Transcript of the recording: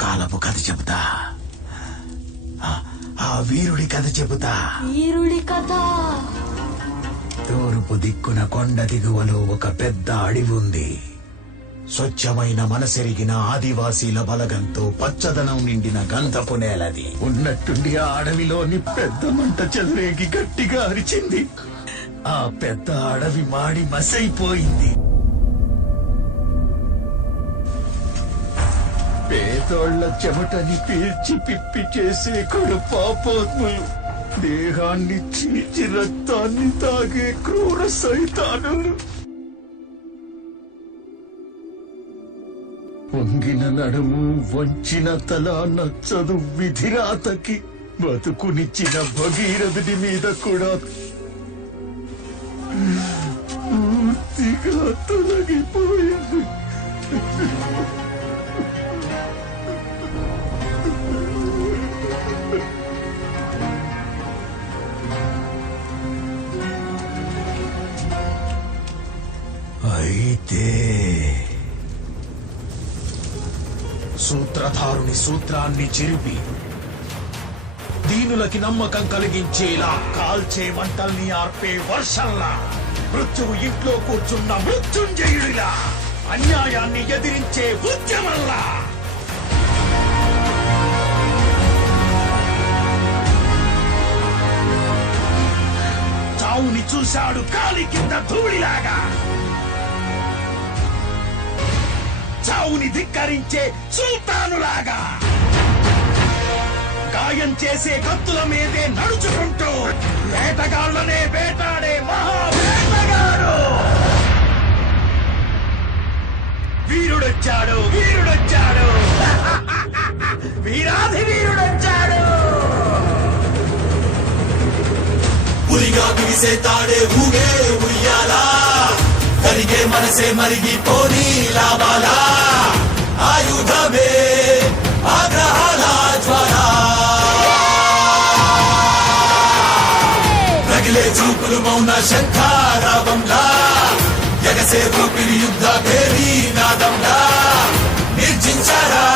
కాలపు కథ చెబుతా. ఆ వీరుడి కథ చెబుతా. వీరుడి కథ. తూర్పు దిక్కున కొండ దిగువలో ఒక పెద్ద అడవి ఉంది. స్వచ్ఛమైన మనసెరిగిన ఆదివాసీల బలగంతో పచ్చదనం నిండిన గంధపు నేలది. ఉన్నట్టుండి ఆ అడవిలోని పెద్ద మంట చెలరేగి గట్టిగా అరిచింది. ఆ పెద్ద అడవి మాడి మసైపోయింది. పేదోళ్ల చెమటని పీల్చి పిప్పి చేసే కడు పాపాత్ములు, దేహాన్ని చీల్చి రక్తాన్ని తాగే క్రూర సైతానులు, వంగిన నడుము వంచిన తల నచ్చదు విధిరాతకి, బతుకునిచ్చిన భగీరథుడి మీద కూడా పూర్తిగా తొలగిపోయింది. అయితే సూత్రధారుని సూత్రాన్ని చెరిపి దీనులకి నమ్మకం కలిగించేలా కాల్చే మంటల్ని ఆర్పే వర్షంలా, మృత్యువు ఇంట్లో కూర్చున్న మృత్యుంజయుడిలా, అన్యాయాన్ని ఎదిరించే ఉద్యమంలా చావుని చూశాడు కాలి కింద ధూళిలాగా, చావుని ధిక్కరించే సుల్తానులాగా, గాయం చేసే కత్తుల మీదే నడుచుకుంటూ వేటగాళ్లనే వేటాడే మహావేటగాడు. వీరుడొచ్చాడు, వీరుడొచ్చాడు, వీరాధి వీరుడొచ్చాడు. పులిగా బిగిసే తాడే ఊగే ఉయ్యాలా, కరిగే మనసే మరిగిపోని లాభాలా, ఆయుధమే ఆగ్రహాల జ్వాల, రగిలే చూపులు మౌన శంఖారావంలా, ఎగసే ఊపిరి యుద్ధ భేరీ నాదంలా, నిర్జించారా